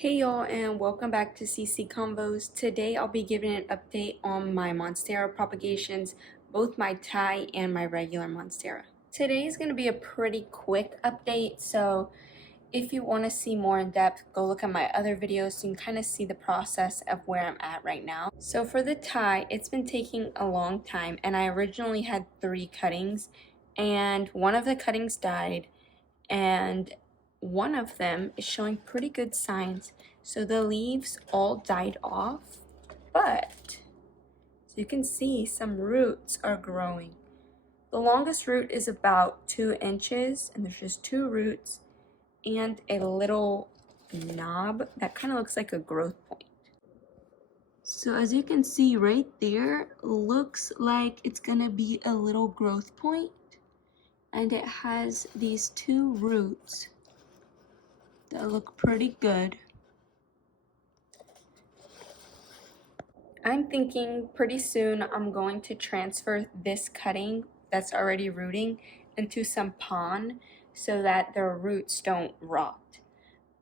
Hey y'all, and welcome back to CC Convos. Today I'll be giving an update on my Monstera propagations, both my Thai and my regular Monstera. Today is going to be a pretty quick update, so if you want to see more in depth, go look at my other videos so you can kind of see the process of where I'm at right now. So for the Thai, it's been taking a long time, and I originally had 3 cuttings, and one of the cuttings died, and one of them is showing pretty good signs. So the leaves all died off, but as you can see, some roots are growing. The longest root is about 2 inches, and there's just 2 roots and a little knob that kind of looks like a growth point. So as you can see right there, looks like it's gonna be a little growth point, and it has these 2 roots that look pretty good. I'm thinking pretty soon I'm going to transfer this cutting that's already rooting into some pond so that the roots don't rot.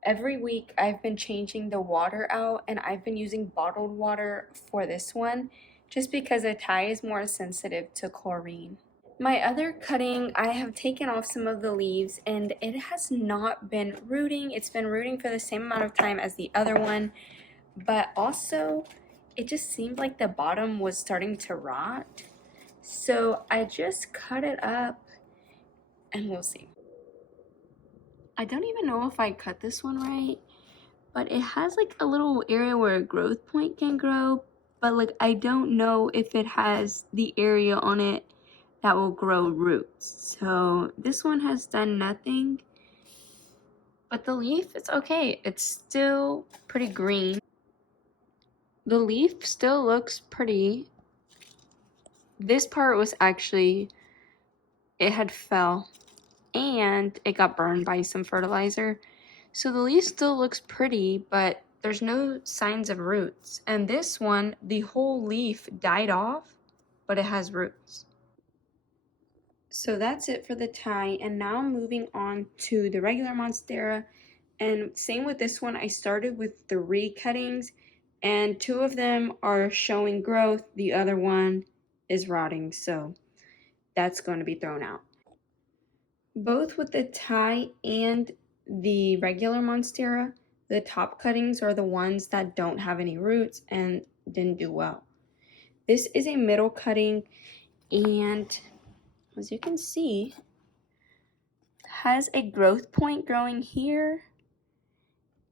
Every week I've been changing the water out, and I've been using bottled water for this one just because a Thai is more sensitive to chlorine. My other cutting, I have taken off some of the leaves and it has not been rooting. It's been rooting for the same amount of time as the other one, but also it just seemed like the bottom was starting to rot. So I just cut it up and we'll see. I don't even know if I cut this one right, but it has like a little area where a growth point can grow, but like I don't know if it has the area on it that will grow roots. So this one has done nothing, but the leaf, it's okay. It's still pretty green. The leaf still looks pretty. This part was actually, it had fell and it got burned by some fertilizer. So the leaf still looks pretty, but there's no signs of roots. And this one, the whole leaf died off, but it has roots. So that's it for the Thai, and now I'm moving on to the regular Monstera. And same with this one, I started with 3 cuttings, and 2 of them are showing growth, the other one is rotting, so that's going to be thrown out. Both with the Thai and the regular Monstera, the top cuttings are the ones that don't have any roots and didn't do well. This is a middle cutting, and as you can see, has a growth point growing here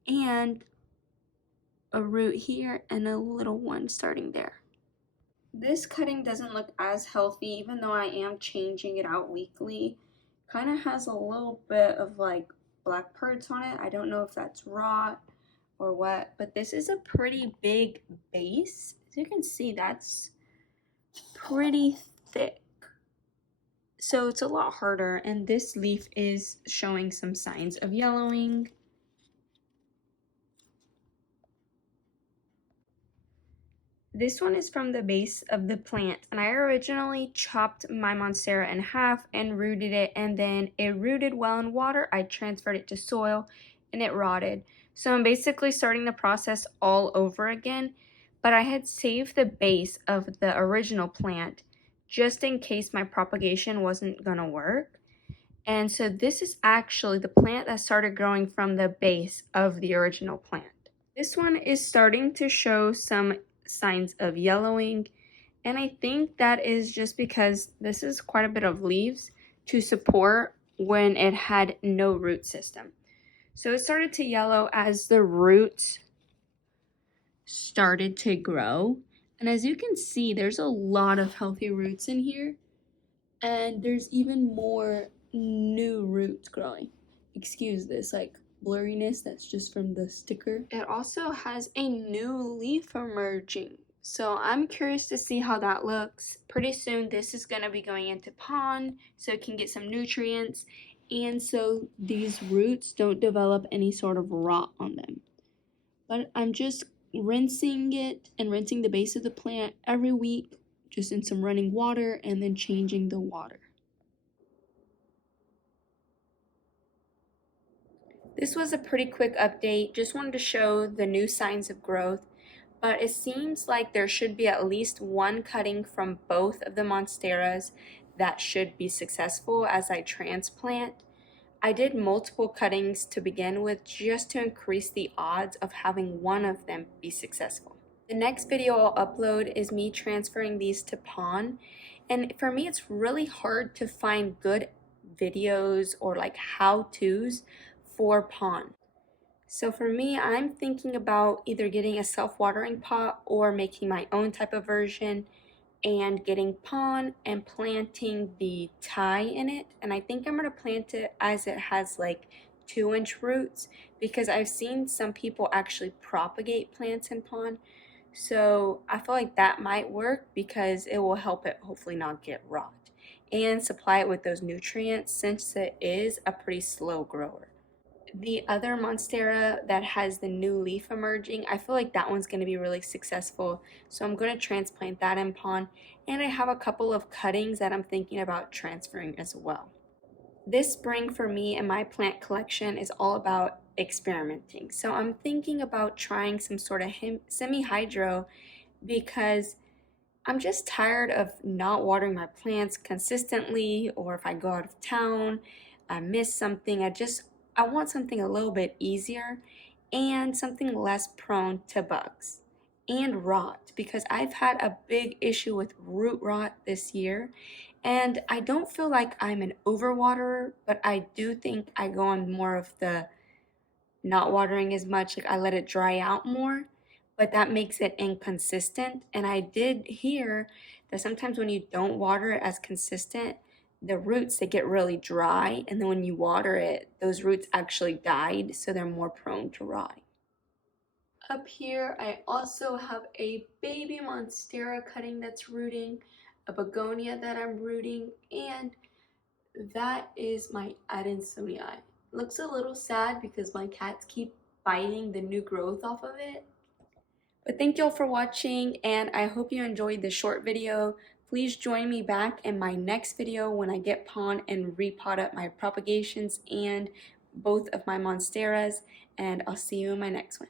and a root here and a little one starting there. This cutting doesn't look as healthy, even though I am changing it out weekly. Kind of has a little bit of like black parts on it. I don't know if that's rot or what, but this is a pretty big base. As you can see, that's pretty thick. So it's a lot harder, and this leaf is showing some signs of yellowing. This one is from the base of the plant, and I originally chopped my Monstera in half and rooted it, and then it rooted well in water. I transferred it to soil and it rotted. So I'm basically starting the process all over again, but I had saved the base of the original plant just in case my propagation wasn't gonna work. And so this is actually the plant that started growing from the base of the original plant. This one is starting to show some signs of yellowing, and I think that is just because this is quite a bit of leaves to support when it had no root system. So it started to yellow as the roots started to grow, and as you can see, there's a lot of healthy roots in here, and there's even more new roots growing. Excuse this like blurriness, that's just from the sticker. It also has a new leaf emerging, so I'm curious to see how that looks. Pretty soon this is going to be going into pond so it can get some nutrients, and so these roots don't develop any sort of rot on them. But I'm just rinsing it and rinsing the base of the plant every week, just in some running water, and then changing the water. This was a pretty quick update, just wanted to show the new signs of growth, but it seems like there should be at least one cutting from both of the Monsteras that should be successful as I transplant. I did multiple cuttings to begin with just to increase the odds of having one of them be successful. The next video I'll upload is me transferring these to Pawn, and for me it's really hard to find good videos or like how-tos for Pawn. So for me, I'm thinking about either getting a self-watering pot or making my own type of version and getting Pawn and planting the Thai in it. And I think I'm gonna plant it as it has like 2-inch roots because I've seen some people actually propagate plants in Pawn. So I feel like that might work because it will help it hopefully not get rot and supply it with those nutrients since it is a pretty slow grower. The other Monstera that has the new leaf emerging, I feel like that one's going to be really successful. So I'm going to transplant that in Pawn. And I have a couple of cuttings that I'm thinking about transferring as well. This spring for me and my plant collection is all about experimenting. So I'm thinking about trying some sort of semi-hydro because I'm just tired of not watering my plants consistently, or if I go out of town, I miss something. I want something a little bit easier and something less prone to bugs and rot because I've had a big issue with root rot this year. And I don't feel like I'm an overwaterer, but I do think I go on more of the not watering as much, like I let it dry out more, but that makes it inconsistent. And I did hear that sometimes when you don't water it as consistent, the roots they get really dry, and then when you water it, those roots actually died, so they're more prone to rotting. Up here, I also have a baby Monstera cutting that's rooting, a begonia that I'm rooting, and that is my Adansonii. Looks a little sad because my cats keep biting the new growth off of it. But thank y'all for watching, and I hope you enjoyed this short video. Please join me back in my next video when I get Pawn and repot up my propagations and both of my Monsteras, and I'll see you in my next one.